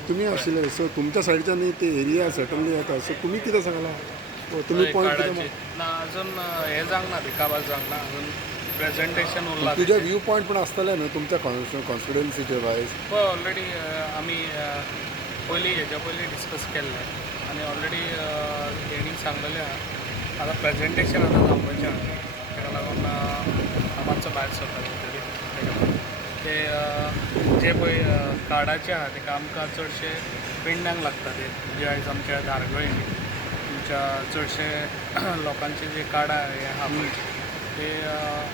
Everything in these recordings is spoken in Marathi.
फुडें तुमी आशिल्ले सो तुमच्या सायडीच्यान ते एरिया सर्टनली येता सो तुमी कितें सांगला तुमी पॉयंट कितें ना अजून हे जावंक ना रिकावर जावंक ना अजून प्रेजेंटेशन उरला तुझे व्यू पॉयंट पण आसतले न्हू तुमच्या कॉन्स्टिट्युएन्सीचे वायज पळय ऑलरेडी आमी पयलीं हेच्या पयलीं डिस्कस केल्ले आनी ऑलरेडी तेणी सांगलेलें आहा आतां प्रेजेंटेशन आतां जावपाचें आहा ताका लागून मातसो भायर सरता ते जे पळय कार्डाचे आहा तेका आमकां चडशे पिंडांक लागता ते जे आयज आमच्या धारगळेंनी तुमच्या चडशे लोकांचे जे कार्डां हे आहा पळय ते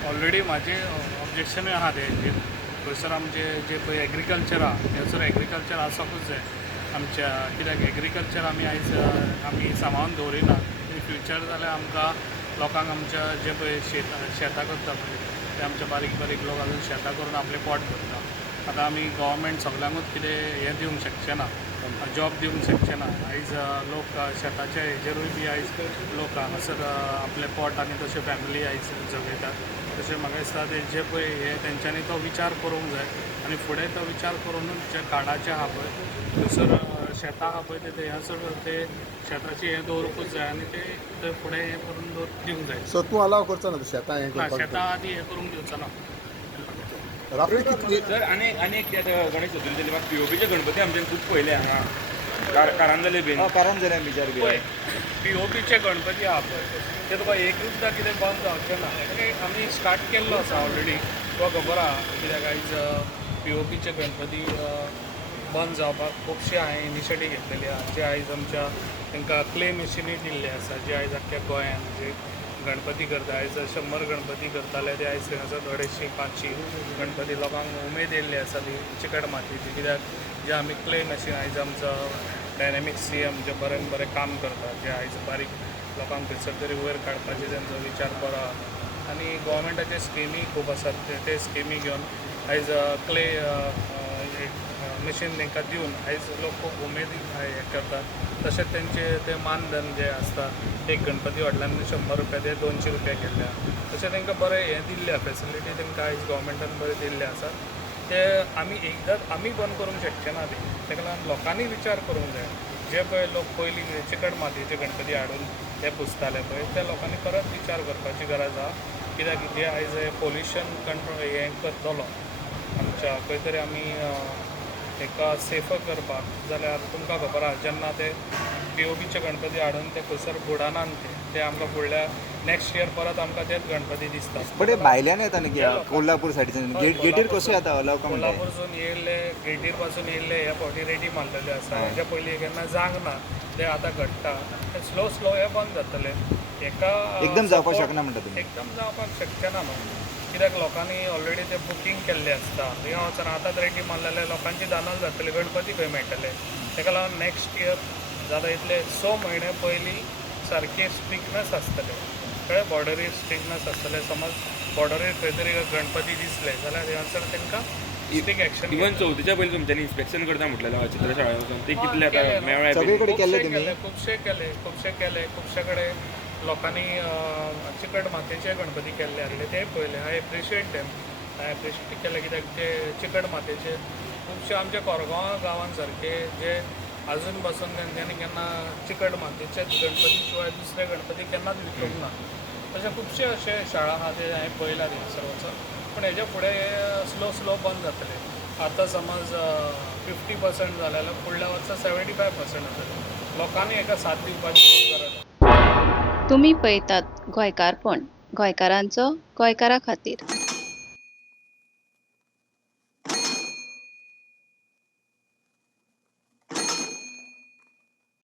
ऑलरेडी म्हाजें ऑब्जेक्शनूय आहा तेजेर थंयसर आमचे जे पळय एग्रीकल्चर आहा थंयसर एग्रीकल्चर आसोंकूच जाय आमच्या कित्याक एग्रीकल्चर आमी आयज आमी सांबाळून दवरिना इन फ्युचर जाल्यार आमकां लोकांक आमच्या जे पळय शेतां करता पळय ते आमचे बारीक बारीक लोक अजून शेतां करून आपलें पोट भरता आतां आमी गव्हर्मेंट सगळ्यांकूच कितें हें दिवंक शकचे ना जॉब दिवंक शकचे ना आयज लोक शेताच्या हेजेरूय बी आयज लोक हांगासर आपलें पोट आनी तशें फॅमिली आयज जगयतात तशें म्हाका दिसता ते जे पळय हे तेंच्यांनी तो विचार करूंक जाय आनी फुडें तो विचार करूनच जे कार्डाचे आहा पळय थंयसर शेतां आहा पळय ते हांगासर ते शेताचें हें दवरपूच जाय आनी ते थंय फुडें हें करून दिवंक जाय सो तूं अलाव करचो ना शेतां हें ना करपाक शेतां आदी हें करूंक दिवचो ना राफली कितली सर आनी एक गणेश चतुर्थी म्हाका पीओपीचे गणपती आमच्यान खूब पयले हांगा कारांजले बीन कारांजले बिचार बी पळय पीओपीचे गणपती आहा पळय ते तुका एकूचदां कितें बंद जावचें ना ते आमी स्टार्ट केल्लो आसा ऑलरेडी तुका खबर आहा कित्याक आयज पीओपीचे गणपती बंद जावपाक खुबशे हांवें इनिशिएटीव घेतलेली आहा जे आयज आमच्या तांकां क्ले मशिनूय दिल्ले आसा जे आयज आख्ख्या गोंयान जे गणपती करता आयज 100 गणपती करताले ते आयज थंय 250 500 गणपती लोकांक उमेद येयल्ली आसा ती चिकट मातयेची कित्याक जे आमी क्ले मशीन आयज आमचो डायनॅमिक CM जे बरें बरें काम करता जे आयज बारीक लोकांक खंयसर तरी वयर काडपाचें तेंचो विचार बरो आहा आनी गोवोरमेंटाचे स्किमी खूब आसात ते स्किमी घेवन आयज क्ले मशीन तांकां दिवन आयज लोक खूब उमेदीन हें करतात तशेंच तेंचे ते मानधन जे आसता एक गणपती व्हडल्यान 100 रुपया ते 200 रुपया केल्ल्या तशें तांकां बरें हें दिल्लें फेसिलिटी तांकां आयज गोवोरमेंटान बरें दिल्ले आसात ते आमी एकदांच आमी बंद करूंक शकचे ना ती ताका लागून लोकांनी विचार करूंक जाय जे पळय लोक पयलीं चिकट मातयेचे गणपती हाडून ते पुजताले पळय त्या लोकांनी परत विचार करपाची गरज आहा कित्याक जे आयज पोल्युशन कंट्रोल हें करतलो आमच्या खंय तरी आमी एका सेफर करपाक जाल्यार तुमकां खबर आहा जेन्ना ते पीओपीचे गणपती हाडून ते खंयसर बुडानान ते आमकां फुडल्या नेक्स्ट इयर परत आमकां तेच गणपती दिसता बट भायल्यान येता न्ही कोल्हापूर सायडीच्यान गेटीर कशें येता अलाव का म्हणटा कोल्हापूरसून येयल्ले गेटीर पासून येयल्ले ह्या फावटी रेडी मारलेले आसा हेच्या पयलीं केन्ना जावंक ना ते आतां घडटा ते स्लो स्लो हे बंद जातले एका एकदम जावपाक शकना म्हणटा तुमी एकदम जावपाक शकचे ना न्हू कित्याक लोकांनी ऑलरेडी ते बुकींग केल्लें आसता थिंगा वचून आतांच रेडी मारलेले लोकांची दानल जातले गणपती खंय मेळटले ताका लागून नेक्स्ट इयर जाता इतले 6 म्हयने पयलीं सारके स्ट्रिक्टनेस आसतले कळ्ळें बॉर्डरीर स्ट्रिक्टनेस आसतले समज बॉर्डरीर खंय तरी गणपती दिसले जाल्यार थंयसर तांकां स्ट्रिक्ट एक्शन इवन चवथीच्या पयलीं तुमच्यांनी इन्स्पेक्शन करता म्हटलें चित्रशाळा वचून ते कितले आतां मेळ्ळे सगळे कडेन केल्ले तुमी खुबशे कडेन लोकांनी चिकट मातयेचे गणपती केल्ले आसले ते पळयले आय एप्रिशिएट देम हांवें एप्रिशिएट केलें कित्याक ते चिकट मातयेचे खुबशे आमच्या कोरगांव गांवांत सारके जे अजून पासून तेंच्यांनी केन्ना चिकट मातयेचे गणपती शिवाय दुसरे गणपती केन्नाच विकूंक ना तशे खुबशे अशे शाळा आहा ते हांवें पळयल्या थंयसर वचून पूण हेजे फुडें स्लो बंद जातले आतां समज 50% जाले जाल्यार फुडल्या वर्सा 75% जातले लोकांनी हेका साथ दिवपाची खूब गरज आसा तुम्ही पळयतात गोंयकारपण गोंयकारांचो गोंयकारा खातीर